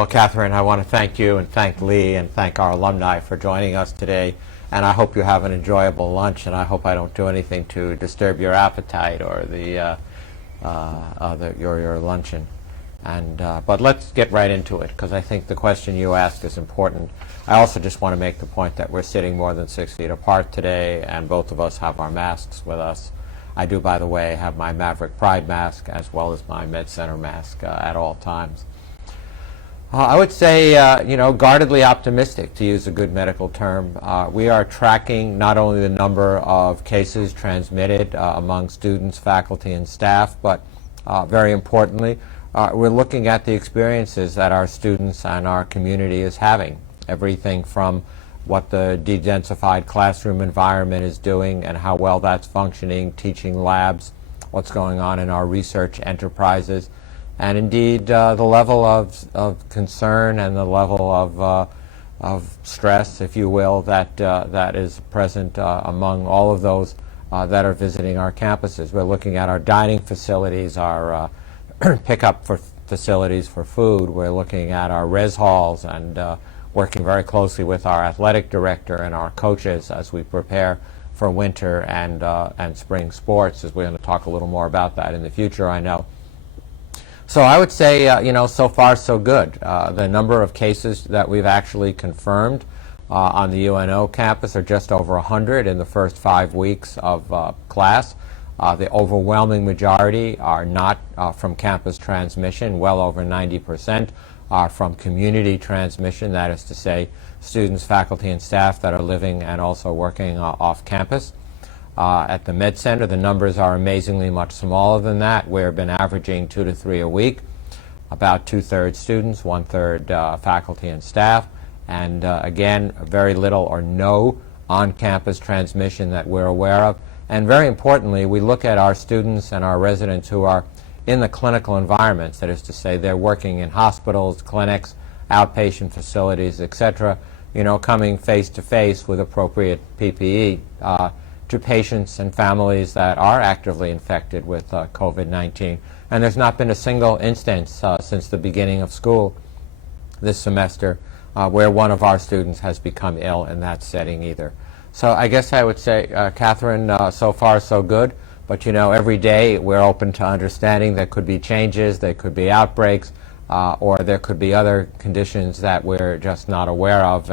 Well, Catherine, I want to thank you and thank Lee and thank our alumni for joining us today. And I hope you have an enjoyable lunch, and I hope I don't do anything to disturb your appetite or your luncheon. But let's get right into it, because I think the question you asked is important. I also just want to make the point that we're sitting more than 6 feet apart today, and both of us have our masks with us. I do, by the way, have my Maverick Pride mask as well as my Med Center mask at all times. I would say, guardedly optimistic, to use a good medical term. We are tracking not only the number of cases transmitted among students, faculty, and staff, but very importantly, we're looking at the experiences that our students and our community is having. Everything from what the de-densified classroom environment is doing and how well that's functioning, teaching labs, what's going on in our research enterprises, and indeed the level of concern and the level of stress, if you will, that is present among all of those that are visiting our campuses. We're looking at our dining facilities, our pickup for facilities for food. We're looking at our res halls and working very closely with our athletic director and our coaches as we prepare for winter and spring sports, as we're going to talk a little more about that in the future, I know. So I would say, so far so good. The number of cases that we've actually confirmed on the UNO campus are just over 100 in the first 5 weeks of class. The overwhelming majority are not from campus transmission. Well over 90% are from community transmission, that is to say students, faculty, and staff that are living and also working off campus. At the Med Center, the numbers are amazingly much smaller than that. We've been averaging 2 to 3 a week, about 2/3 students, 1/3 faculty and staff, and again, very little or no on-campus transmission that we're aware of. And very importantly, we look at our students and our residents who are in the clinical environments, that is to say they're working in hospitals, clinics, outpatient facilities, etc., coming face to face with appropriate PPE to patients and families that are actively infected with COVID-19. And there's not been a single instance since the beginning of school this semester where one of our students has become ill in that setting either. So I guess I would say, Catherine, so far so good. But every day we're open to understanding there could be changes, there could be outbreaks, or there could be other conditions that we're just not aware of,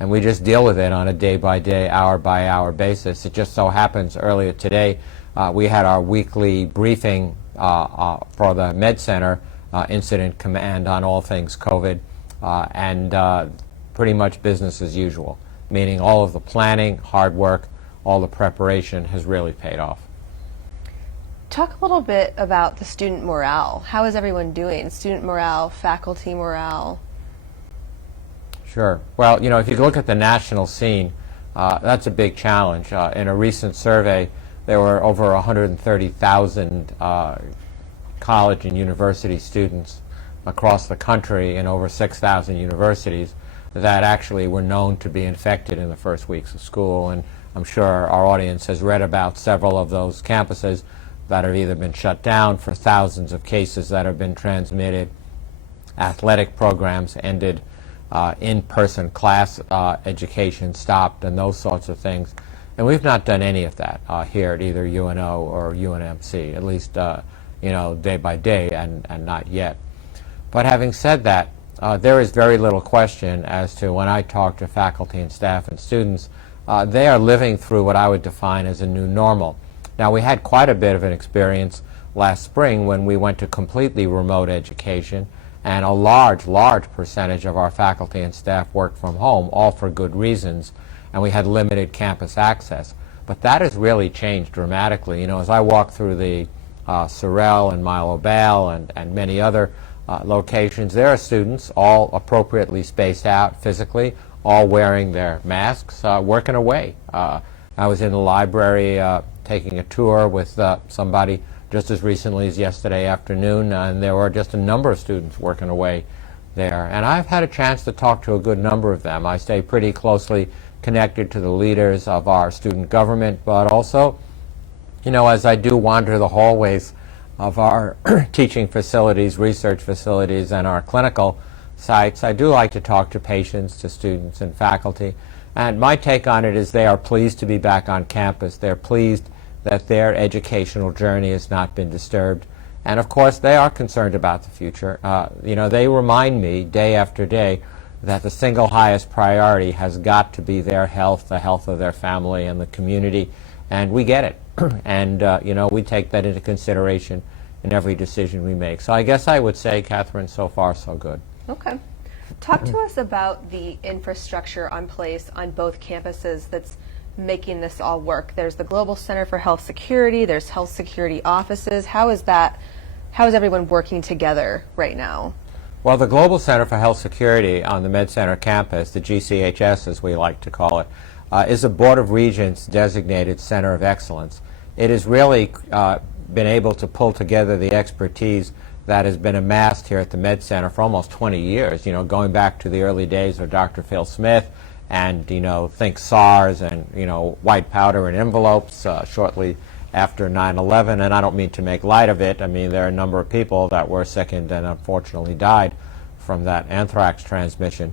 and we just deal with it on a day-by-day, hour-by-hour basis. It just so happens earlier today we had our weekly briefing for the Med Center Incident Command on all things COVID, and pretty much business as usual, meaning all of the planning, hard work, all the preparation has really paid off. Talk a little bit about the student morale. How is everyone doing? Student morale, faculty morale? Sure. Well, if you look at the national scene, that's a big challenge. In a recent survey, there were over 130,000 college and university students across the country in over 6,000 universities that actually were known to be infected in the first weeks of school. And I'm sure our audience has read about several of those campuses that have either been shut down for thousands of cases that have been transmitted, athletic programs ended, in-person class education stopped, and those sorts of things. And we've not done any of that here at either UNO or UNMC, at least day by day, and not yet. But having said that, there is very little question as to when I talk to faculty and staff and students, they are living through what I would define as a new normal. Now, we had quite a bit of an experience last spring when we went to completely remote education, and a large percentage of our faculty and staff worked from home, all for good reasons, and we had limited campus access. But that has really changed dramatically. As I walk through the Sorrel and Milo Bale and many other locations, there are students, all appropriately spaced out physically, all wearing their masks, working away. I was in the library taking a tour with somebody just as recently as yesterday afternoon, and there were just a number of students working away there. And I've had a chance to talk to a good number of them. I stay pretty closely connected to the leaders of our student government, but also, as I do wander the hallways of our teaching facilities, research facilities, and our clinical sites. I do like to talk to patients, to students and faculty. And my take on it is they are pleased to be back on campus. They're pleased that their educational journey has not been disturbed. And of course, they are concerned about the future. They remind me day after day that the single highest priority has got to be their health, the health of their family and the community. And we get it. And, we take that into consideration in every decision we make. So I guess I would say, Catherine, so far so good. Okay. Talk to us about the infrastructure on place on both campuses that's making this all work. There's the Global Center for Health Security, there's health security offices. How is everyone working together right now? Well, the Global Center for Health Security on the Med Center campus, the GCHS as we like to call it, is a Board of Regents designated center of excellence. It has really been able to pull together the expertise that has been amassed here at the Med Center for almost 20 years, going back to the early days of Dr. Phil Smith and, think SARS and, white powder and envelopes shortly after 9/11. And I don't mean to make light of it. I mean, there are a number of people that were sickened and unfortunately died from that anthrax transmission.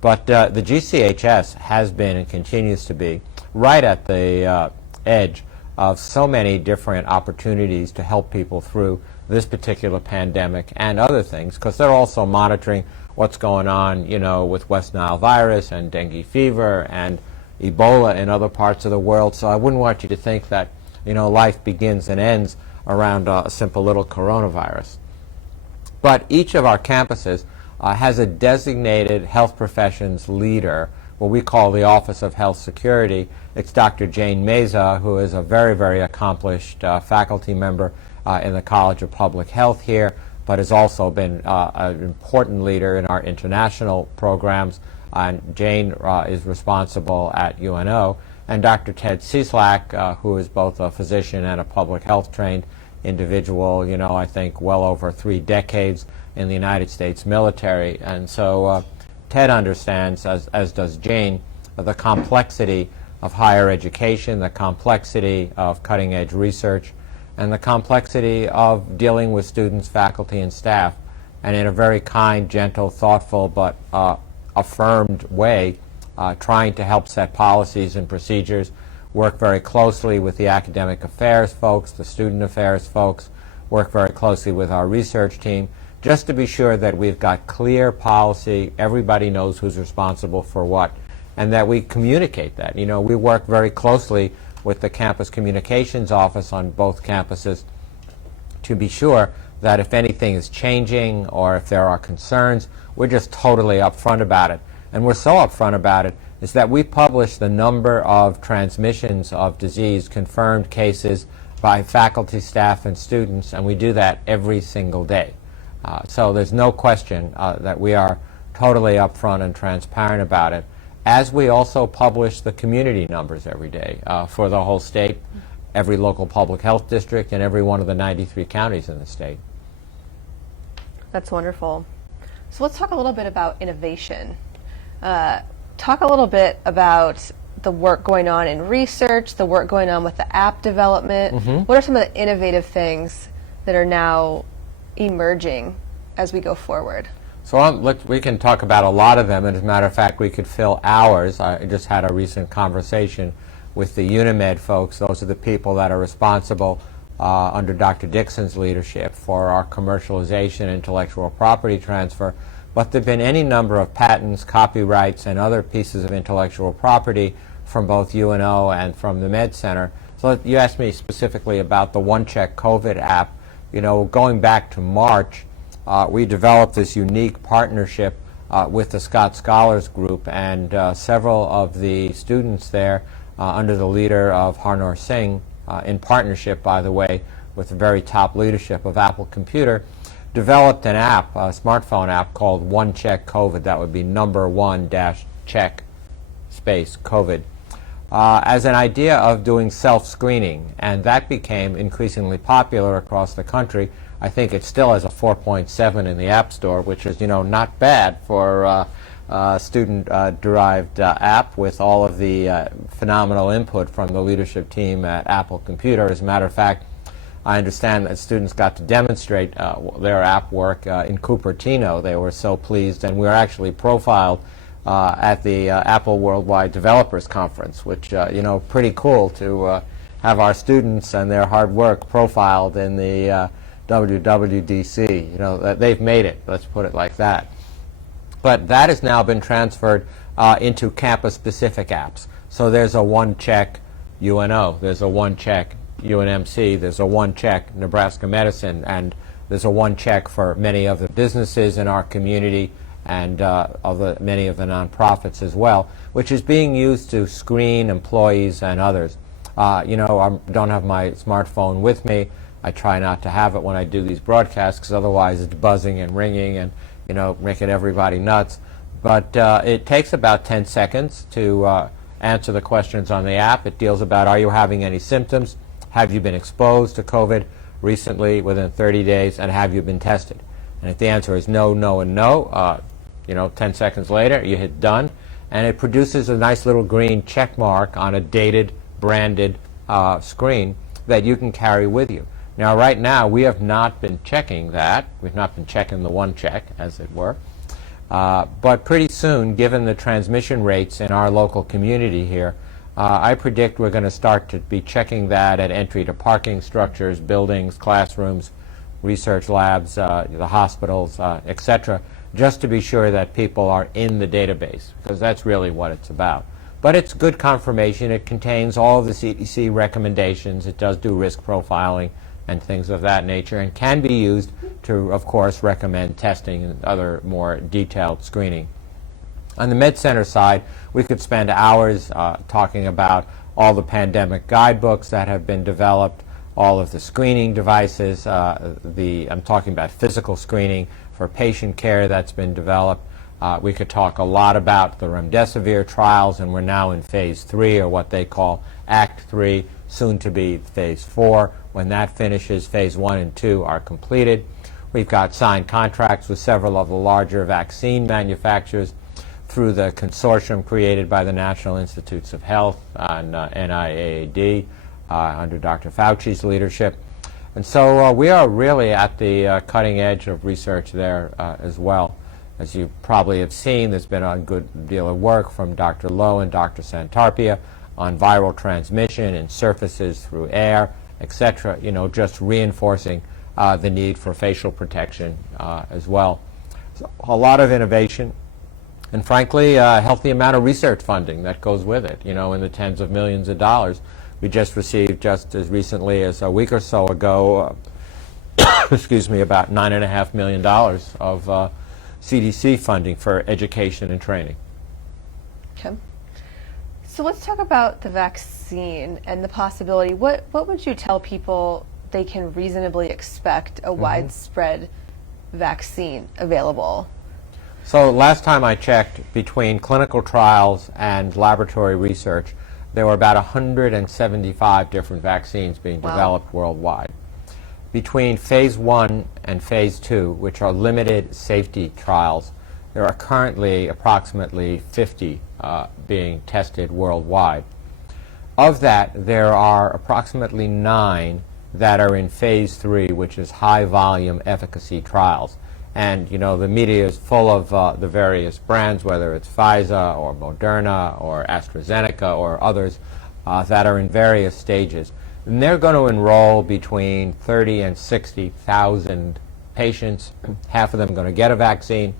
But the GCHS has been and continues to be right at the edge of so many different opportunities to help people through this particular pandemic and other things, because they're also monitoring what's going on, with West Nile virus and dengue fever and Ebola in other parts of the world. So I wouldn't want you to think that, life begins and ends around a simple little coronavirus. But each of our campuses has a designated health professions leader, what we call the Office of Health Security. It's Dr. Jane Meza, who is a very, very accomplished faculty member in the College of Public Health here, but has also been an important leader in our international programs. And Jane is responsible at UNO. And Dr. Ted Cieslak, who is both a physician and a public health trained individual, I think well over 3 decades in the United States military. And so Ted understands, as does Jane, the complexity of higher education, the complexity of cutting-edge research, and the complexity of dealing with students, faculty, and staff, and in a very kind, gentle, thoughtful, but affirmed way, trying to help set policies and procedures, work very closely with the academic affairs folks, the student affairs folks, work very closely with our research team, just to be sure that we've got clear policy, everybody knows who's responsible for what, and that we communicate that. We work very closely with the campus communications office on both campuses to be sure that if anything is changing or if there are concerns, we're just totally upfront about it. And we're so upfront about it is that we publish the number of transmissions of disease, confirmed cases by faculty, staff, and students, and we do that every single day. So there's no question that we are totally upfront and transparent about it, as we also publish the community numbers every day for the whole state, every local public health district, and every one of the 93 counties in the state. That's wonderful. So let's talk a little bit about innovation. Talk a little bit about the work going on in research, the work going on with the app development. Mm-hmm. What are some of the innovative things that are now emerging as we go forward? So we can talk about a lot of them, and as a matter of fact, we could fill hours. I just had a recent conversation with the Unimed folks. Those are the people that are responsible under Dr. Dixon's leadership for our commercialization, intellectual property transfer. But there have been any number of patents, copyrights, and other pieces of intellectual property from both UNO and from the Med Center. So you asked me specifically about the One-Check COVID app. Going back to March, we developed this unique partnership with the Scott Scholars Group, and several of the students there, under the leader of Harnoor Singh, in partnership, by the way, with the very top leadership of Apple Computer, developed an app, a smartphone app called One Check COVID. That would be number 1-check space COVID, as an idea of doing self-screening, and that became increasingly popular across the country. I think it still has a 4.7 in the App Store, which is, not bad for a student-derived app with all of the phenomenal input from the leadership team at Apple Computer. As a matter of fact, I understand that students got to demonstrate their app work in Cupertino. They were so pleased, and we were actually profiled at the Apple Worldwide Developers Conference, which, pretty cool to have our students and their hard work profiled in the WWDC. They've made it, let's put it like that. But that has now been transferred into campus-specific apps. So there's a one-check UNO, there's a one-check UNMC, there's a one-check Nebraska Medicine, and there's a one-check for many of the businesses in our community and many of the nonprofits as well, which is being used to screen employees and others. I don't have my smartphone with me. I try not to have it when I do these broadcasts, because otherwise it's buzzing and ringing and making everybody nuts. But it takes about 10 seconds to answer the questions on the app. It deals about, are you having any symptoms? Have you been exposed to COVID recently within 30 days? And have you been tested? And if the answer is no, no, and no, 10 seconds later, you hit done. And it produces a nice little green check mark on a dated, branded screen that you can carry with you. Now, right now, we have not been checking that. We've not been checking the one check, as it were. But pretty soon, given the transmission rates in our local community here, I predict we're going to start to be checking that at entry to parking structures, buildings, classrooms, research labs, the hospitals, etc., just to be sure that people are in the database, because that's really what it's about. But it's good confirmation. It contains all of the CDC recommendations. It does do risk profiling and things of that nature, and can be used to, of course, recommend testing and other more detailed screening. On the Med Center side, we could spend hours talking about all the pandemic guidebooks that have been developed, all of the screening devices. I'm talking about physical screening for patient care that's been developed. We could talk a lot about the remdesivir trials, and we're now in phase 3, or what they call Act 3, soon to be phase 4. When that finishes, phase 1 and 2 are completed. We've got signed contracts with several of the larger vaccine manufacturers through the consortium created by the National Institutes of Health and NIAID under Dr. Fauci's leadership. And so we are really at the cutting edge of research there as well. As you probably have seen, there's been a good deal of work from Dr. Lowe and Dr. Santarpia on viral transmission and surfaces through air, etc., just reinforcing the need for facial protection as well. So a lot of innovation, and frankly, a healthy amount of research funding that goes with it, in the tens of millions of dollars. We just received, just as recently as a week or so ago, excuse me, about $9.5 million of CDC funding for education and training. Okay. So let's talk about the vaccine and the possibility. What would you tell people they can reasonably expect a widespread vaccine available? So last time I checked, between clinical trials and laboratory research, there were about 175 different vaccines being developed worldwide. Between phase 1 and phase 2, which are limited safety trials, there are currently approximately 50 being tested worldwide. Of that, there are approximately 9 that are in phase 3, which is high volume efficacy trials. And the media is full of the various brands, whether it's Pfizer or Moderna or AstraZeneca or others that are in various stages. And they're going to enroll between 30 and 60,000 patients. Half of them are going to get a vaccine.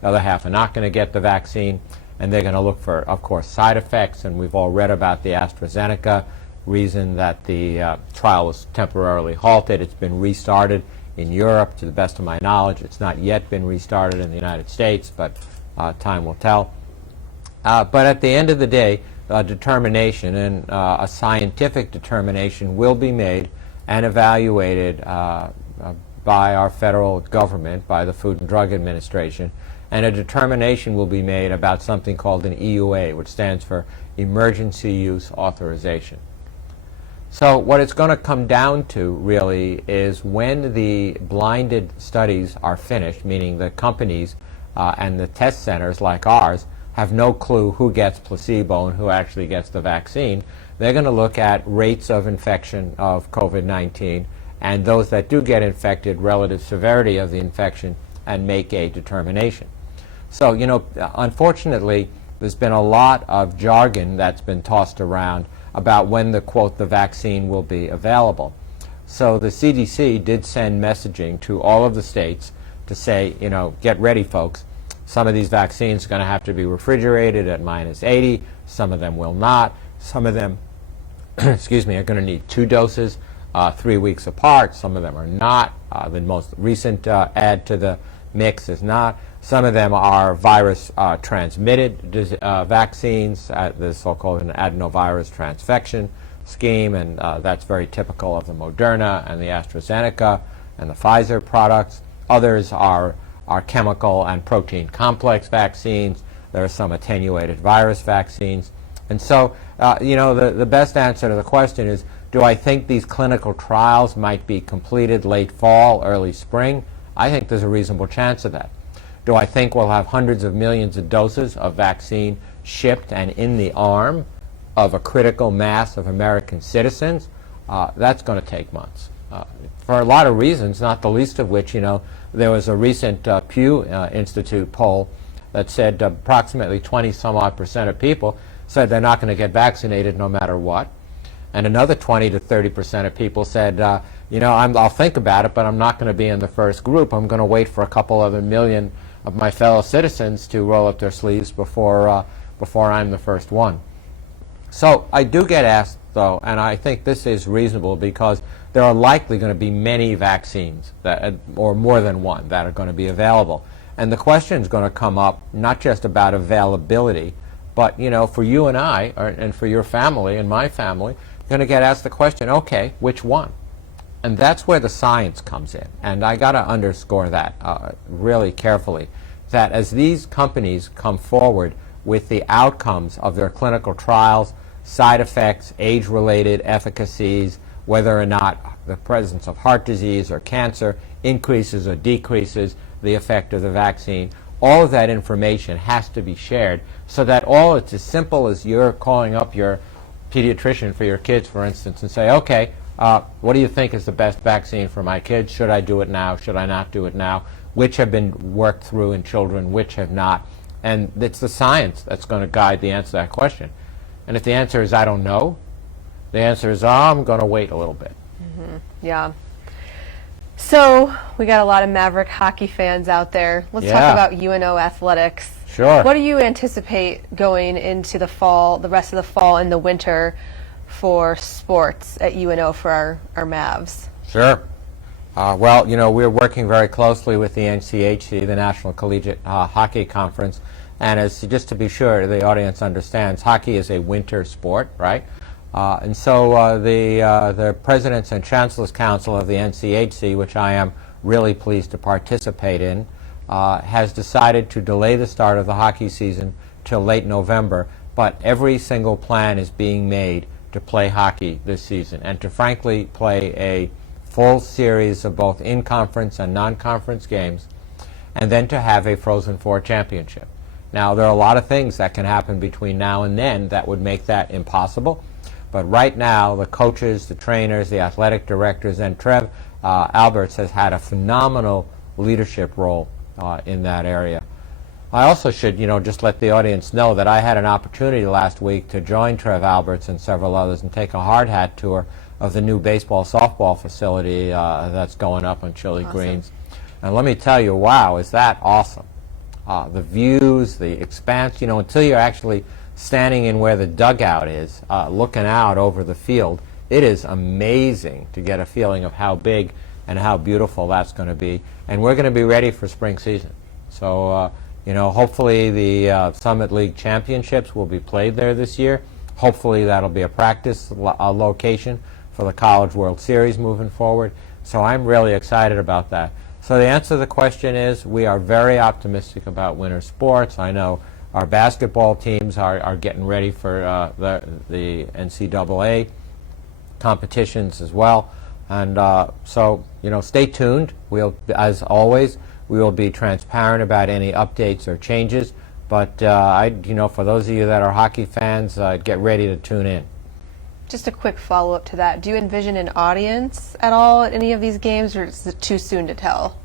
The other half are not going to get the vaccine. And they're going to look for, of course, side effects. And we've all read about the AstraZeneca reason that the trial was temporarily halted. It's been restarted in Europe, to the best of my knowledge. It's not yet been restarted in the United States, but time will tell. But at the end of the day, a determination, and a scientific determination, will be made and evaluated by our federal government, by the Food and Drug Administration, and a determination will be made about something called an EUA, which stands for Emergency Use Authorization. So what it's going to come down to, really, is when the blinded studies are finished, meaning the companies and the test centers like ours have no clue who gets placebo and who actually gets the vaccine, they're going to look at rates of infection of COVID-19 and those that do get infected, relative severity of the infection, and make a determination. So, unfortunately, there's been a lot of jargon that's been tossed around about when the, quote, the vaccine will be available. So the CDC did send messaging to all of the states to say, get ready, folks. Some of these vaccines are going to have to be refrigerated at -80. Some of them will not. Some of them, excuse me, are going to need 2 doses 3 weeks apart. Some of them are not. The most recent add to the mix is not. Some of them are virus-transmitted vaccines, the so-called adenovirus transfection scheme, and that's very typical of the Moderna and the AstraZeneca and the Pfizer products. Others are chemical and protein complex vaccines. There are some attenuated virus vaccines. And so, the best answer to the question is, do I think these clinical trials might be completed late fall, early spring? I think there's a reasonable chance of that. Do I think we'll have hundreds of millions of doses of vaccine shipped and in the arm of a critical mass of American citizens? That's going to take months. For a lot of reasons, not the least of which, there was a recent Pew Institute poll that said approximately 20-some-odd% of people said they're not going to get vaccinated no matter what. And another 20 to 30% of people said, I'll think about it, but I'm not going to be in the first group. I'm going to wait for a couple other million of my fellow citizens to roll up their sleeves before I'm the first one. So I do get asked, though, and I think this is reasonable because there are likely going to be many vaccines, or more than one, that are going to be available. And the question is going to come up not just about availability, but, for you and I, and for your family and my family, you're going to get asked the question, okay, which one? And that's where the science comes in. And I got to underscore that really carefully, that as these companies come forward with the outcomes of their clinical trials, side effects, age-related efficacies, whether or not the presence of heart disease or cancer increases or decreases the effect of the vaccine, all of that information has to be shared so that it's as simple as you're calling up your pediatrician for your kids, for instance, and say, okay, what do you think is the best vaccine for my kids? Should I do it now? Should I not do it now? Which have been worked through in children, which have not? And it's the science that's going to guide the answer to that question. And if the answer is I don't know, the answer is I'm going to wait a little bit. Mm-hmm. Yeah. So we got a lot of Maverick hockey fans out there. Let's talk about UNO athletics. Sure. What do you anticipate going into the fall, the rest of the fall and the winter for sports at UNO for our Mavs? Sure. Well, we're working very closely with the NCHC, the National Collegiate Hockey Conference, and just to be sure the audience understands, hockey is a winter sport, right? And so the Presidents and Chancellor's Council of the NCHC, which I am really pleased to participate in, has decided to delay the start of the hockey season till late November, but every single plan is being made to play hockey this season and to frankly play a full series of both in-conference and non-conference games, and then to have a Frozen Four championship. Now, there are a lot of things that can happen between now and then that would make that impossible, but right now the coaches, the trainers, the athletic directors, and Trev Alberts has had a phenomenal leadership role in that area. I also should, just let the audience know that I had an opportunity last week to join Trev Alberts and several others and take a hard hat tour of the new baseball softball facility that's going up on Chili Greens. And let me tell you, wow, is that awesome. The views, the expanse, until you're actually standing in where the dugout is, looking out over the field, it is amazing to get a feeling of how big and how beautiful that's going to be. And we're going to be ready for spring season. So, hopefully the Summit League Championships will be played there this year. Hopefully that'll be a practice location for the College World Series moving forward. So I'm really excited about that. So the answer to the question is we are very optimistic about winter sports. I know our basketball teams are getting ready for the NCAA competitions as well. And so, stay tuned. We'll, as always, we will be transparent about any updates or changes. But, for those of you that are hockey fans, get ready to tune in. Just a quick follow-up to that. Do you envision an audience at all at any of these games, or is it too soon to tell?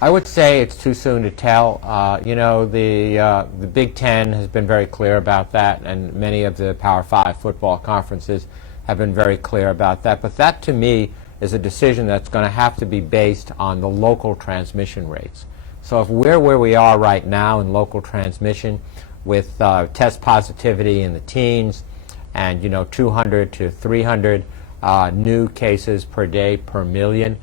I would say it's too soon to tell. The Big Ten has been very clear about that, and many of the Power 5 football conferences have been very clear about that. But that, to me, is a decision that's going to have to be based on the local transmission rates. So if we're where we are right now in local transmission with test positivity in the teens and 200 to 300 new cases per day per million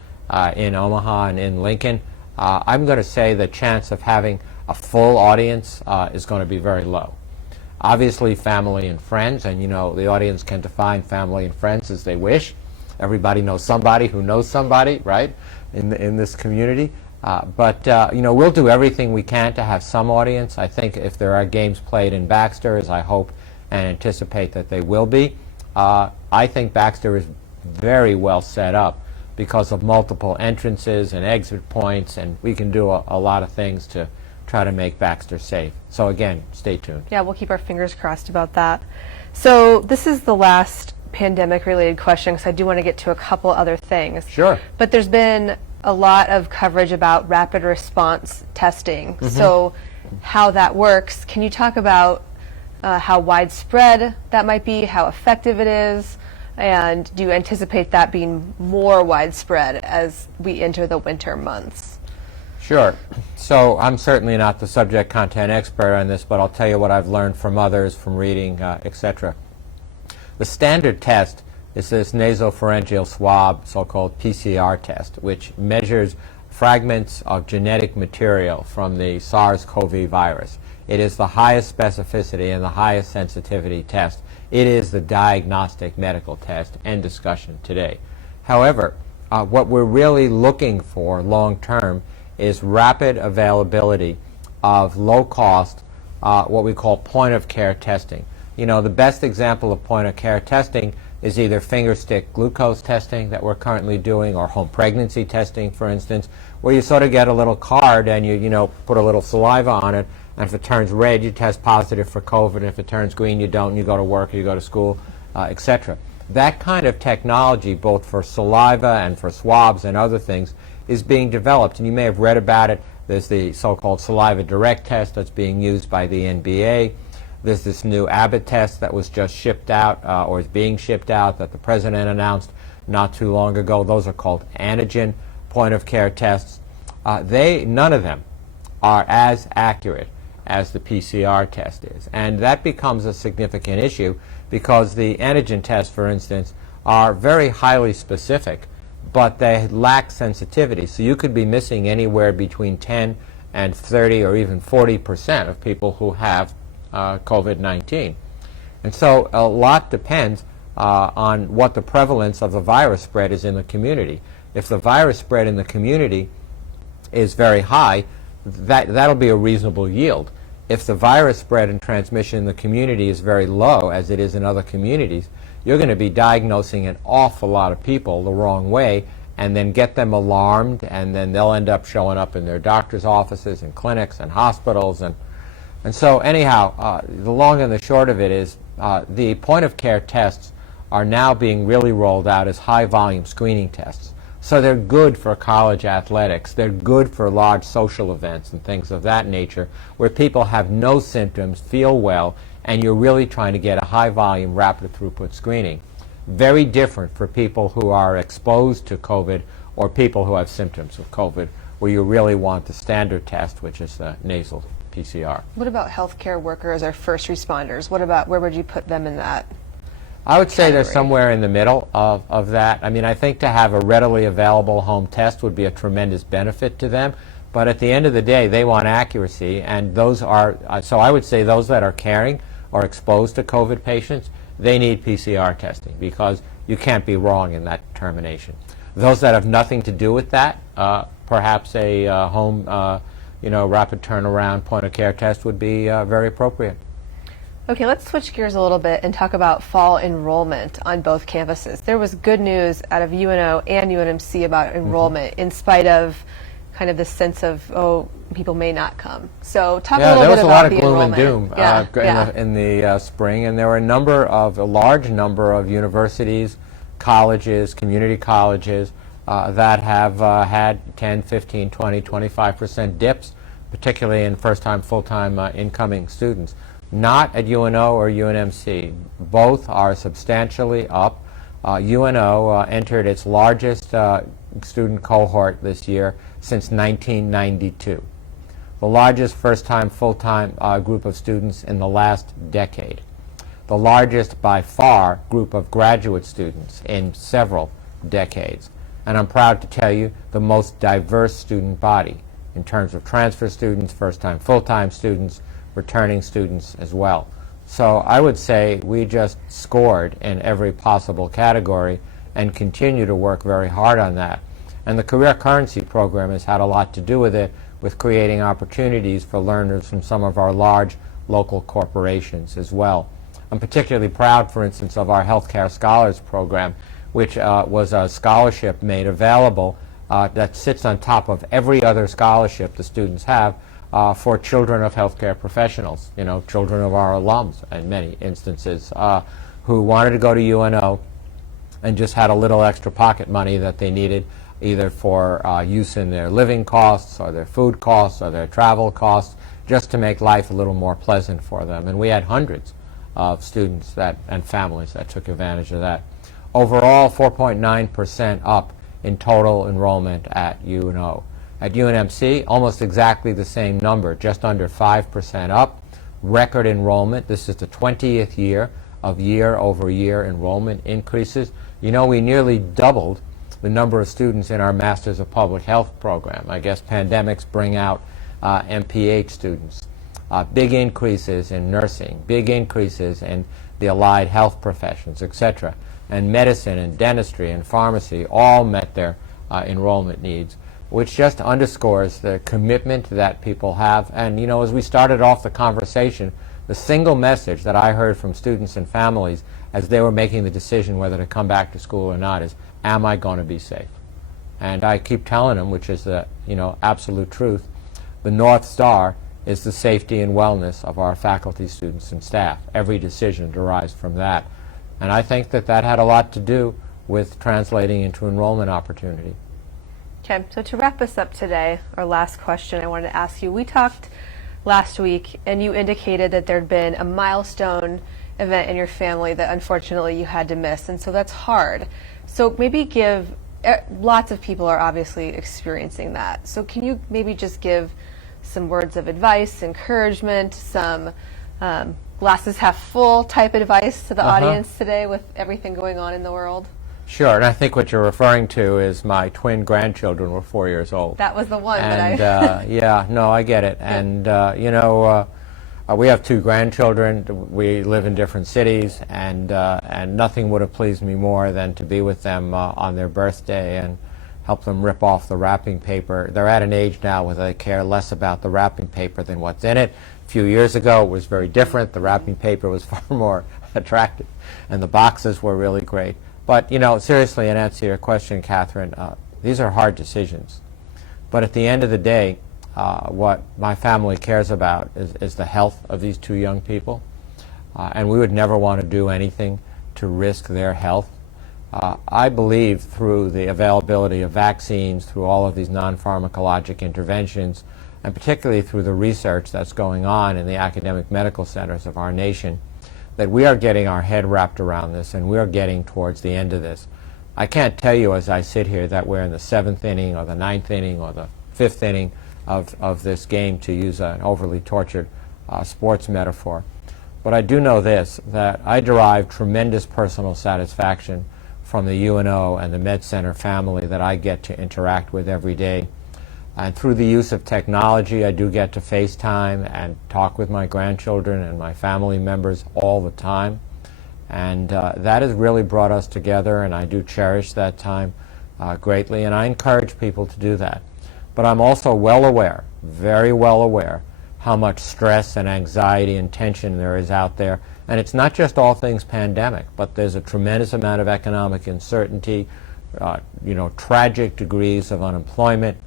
in Omaha and in Lincoln, I'm going to say the chance of having a full audience is going to be very low. Obviously, family and friends, and the audience can define family and friends as they wish. Everybody knows somebody who knows somebody, right, in this community. But we'll do everything we can to have some audience. I think if there are games played in Baxter, as I hope and anticipate that they will be, I think Baxter is very well set up because of multiple entrances and exit points, and we can do a lot of things to try to make Baxter safe. So again, stay tuned. Yeah, we'll keep our fingers crossed about that. So this is the last pandemic-related question, because I do want to get to a couple other things. Sure. But there's been a lot of coverage about rapid response testing. Mm-hmm. So how that works, can you talk about how widespread that might be, how effective it is, and do you anticipate that being more widespread as we enter the winter months? Sure. So I'm certainly not the subject content expert on this, but I'll tell you what I've learned from others, from reading, etc. The standard test is this nasopharyngeal swab, so-called PCR test, which measures fragments of genetic material from the SARS-CoV virus. It is the highest specificity and the highest sensitivity test. It is the diagnostic medical test. End discussion today. However, what we're really looking for long-term is rapid availability of low-cost, what we call point-of-care testing. The best example of point-of-care testing is either finger-stick glucose testing that we're currently doing, or home pregnancy testing, for instance, where you sort of get a little card and you put a little saliva on it, and if it turns red, you test positive for COVID, and if it turns green, you don't, and you go to work or you go to school, etc. That kind of technology, both for saliva and for swabs and other things, is being developed, and you may have read about it. There's the so-called saliva direct test that's being used by the NBA. There's this new Abbott test that was just shipped out, or is being shipped out, that the president announced not too long ago. Those are called antigen point-of-care tests. None of them are as accurate as the PCR test is. And that becomes a significant issue because the antigen tests, for instance, are very highly specific, but they lack sensitivity. So you could be missing anywhere between 10 and 30 or even 40% of people who have COVID-19. And so a lot depends on what the prevalence of the virus spread is in the community. If the virus spread in the community is very high, that'll be a reasonable yield. If the virus spread and transmission in the community is very low, as it is in other communities, you're going to be diagnosing an awful lot of people the wrong way, and then get them alarmed, and then they'll end up showing up in their doctor's offices and clinics and hospitals. And so anyhow, the long and the short of it is the point-of-care tests are now being really rolled out as high-volume screening tests. So they're good for college athletics. They're good for large social events and things of that nature where people have no symptoms, feel well, and you're really trying to get a high-volume, rapid-throughput screening. Very different for people who are exposed to COVID or people who have symptoms of COVID, where you really want the standard test, which is the nasal PCR. What about healthcare workers or first responders? Where would you put them in that? I would say they're somewhere in the middle of that. I mean, I think to have a readily available home test would be a tremendous benefit to them. But at the end of the day, they want accuracy, and those are, so I would say those that are caring or exposed to COVID patients, they need PCR testing because you can't be wrong in that determination. Those that have nothing to do with that, perhaps a home, rapid turnaround point-of-care test would be very appropriate. Okay, let's switch gears a little bit and talk about fall enrollment on both campuses. There was good news out of UNO and UNMC about enrollment in spite of kind of this sense of, oh, people may not come. So talk a Yeah, little there bit was a about lot of the gloom and enrollment. doom Yeah, in the spring, and there were a large number of universities, colleges, community colleges that have had 10, 15, 20, 25% dips, particularly in first-time, full-time incoming students. Not at UNO or UNMC. Both are substantially up. UNO entered its largest student cohort this year since 1992. The largest first-time, full-time group of students in the last decade. The largest, by far, group of graduate students in several decades. And I'm proud to tell you, the most diverse student body in terms of transfer students, first-time, full-time students, returning students as well. So I would say we just scored in every possible category and continue to work very hard on that. And the Career Currency program has had a lot to do with it, with creating opportunities for learners from some of our large local corporations as well. I'm particularly proud, for instance, of our Healthcare Scholars program, which was a scholarship made available that sits on top of every other scholarship the students have for children of healthcare professionals, children of our alums in many instances, who wanted to go to UNO and just had a little extra pocket money that they needed either for use in their living costs or their food costs or their travel costs, just to make life a little more pleasant for them. And we had hundreds of students and families that took advantage of that. Overall, 4.9% up in total enrollment at UNO. At UNMC, almost exactly the same number, just under 5% up. Record enrollment. This is the 20th year of year-over-year enrollment increases. We nearly doubled the number of students in our Masters of Public Health program. I guess pandemics bring out MPH students. Big increases in nursing, big increases in the allied health professions, etc. And medicine and dentistry and pharmacy all met their enrollment needs, which just underscores the commitment that people have. And as we started off the conversation, the single message that I heard from students and families as they were making the decision whether to come back to school or not is, am I going to be safe? And I keep telling them, which is the absolute truth, the North Star is the safety and wellness of our faculty, students, and staff. Every decision derives from that. And I think that had a lot to do with translating into enrollment opportunity. Okay, so to wrap us up today, our last question I wanted to ask you, we talked last week and you indicated that there'd been a milestone event in your family that unfortunately you had to miss, and so that's hard. So maybe lots of people are obviously experiencing that. So can you maybe just give some words of advice, encouragement, some glasses half full type advice to the audience today with everything going on in the world? Sure, and I think what you're referring to is my twin grandchildren were 4 years old. That was the one and, that I... yeah, no, I get it. And, we have two grandchildren. We live in different cities, and nothing would have pleased me more than to be with them on their birthday and help them rip off the wrapping paper. They're at an age now where they care less about the wrapping paper than what's in it. A few years ago, it was very different. The wrapping paper was far more attractive, and the boxes were really great. But, seriously, in answer to your question, Catherine, these are hard decisions. But at the end of the day, what my family cares about is the health of these two young people. And we would never want to do anything to risk their health. I believe through the availability of vaccines, through all of these non-pharmacologic interventions, and particularly through the research that's going on in the academic medical centers of our nation, that we are getting our head wrapped around this, and we are getting towards the end of this. I can't tell you as I sit here that we're in the 7th inning or the 9th inning or the 5th inning of this game, to use an overly tortured sports metaphor. But I do know this, that I derive tremendous personal satisfaction from the UNO and the Med Center family that I get to interact with every day. And through the use of technology, I do get to FaceTime and talk with my grandchildren and my family members all the time. And that has really brought us together, and I do cherish that time greatly, and I encourage people to do that. But I'm also well aware, very well aware, how much stress and anxiety and tension there is out there. And it's not just all things pandemic, but there's a tremendous amount of economic uncertainty, tragic degrees of unemployment,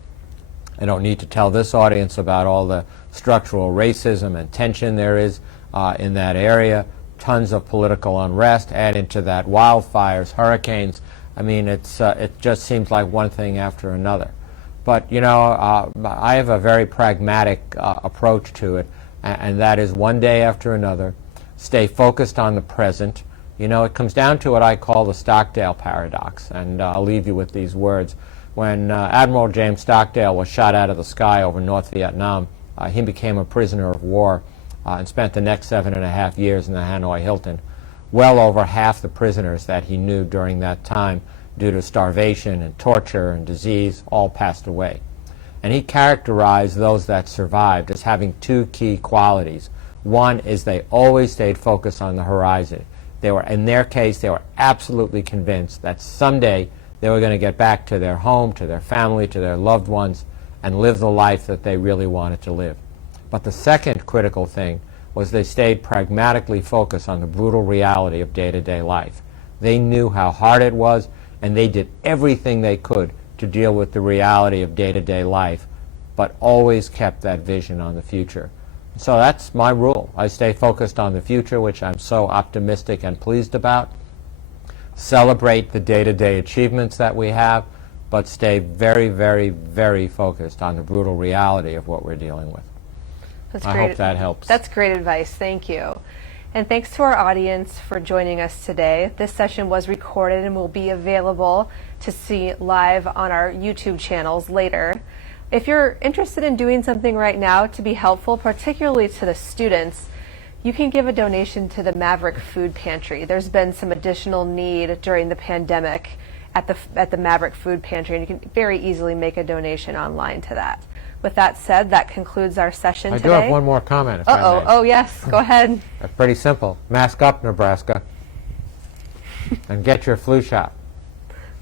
I don't need to tell this audience about all the structural racism and tension there is in that area, tons of political unrest, add into that wildfires, hurricanes. I mean, it just seems like one thing after another. But, you know, I have a very pragmatic approach to it, and that is one day after another, stay focused on the present. You know, it comes down to what I call the Stockdale paradox, and I'll leave you with these words. When Admiral James Stockdale was shot out of the sky over North Vietnam, he became a prisoner of war and spent the next 7.5 years in the Hanoi Hilton. Well over half the prisoners that he knew during that time, due to starvation and torture and disease, all passed away. And he characterized those that survived as having two key qualities. One is they always stayed focused on the horizon. They were, in their case, they were absolutely convinced that someday they were going to get back to their home, to their family, to their loved ones, and live the life that they really wanted to live. But the second critical thing was they stayed pragmatically focused on the brutal reality of day-to-day life. They knew how hard it was, and they did everything they could to deal with the reality of day-to-day life, but always kept that vision on the future. So that's my rule. I stay focused on the future, which I'm so optimistic and pleased about. Celebrate the day-to-day achievements that we have, but stay very, very, very focused on the brutal reality of what we're dealing with. That's I great. hope that helps. That's great advice. Thank you. And thanks to our audience for joining us today. This session was recorded and will be available to see live on our YouTube channels later. If you're interested in doing something right now to be helpful, particularly to the students, you can give a donation to the Maverick Food Pantry. There's been some additional need during the pandemic at the Maverick Food Pantry, and you can very easily make a donation online to that. With that said, that concludes our session today. I do have one more comment, if I may. Oh, yes, go ahead. That's pretty simple. Mask up, Nebraska, and get your flu shot.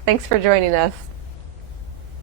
Thanks for joining us.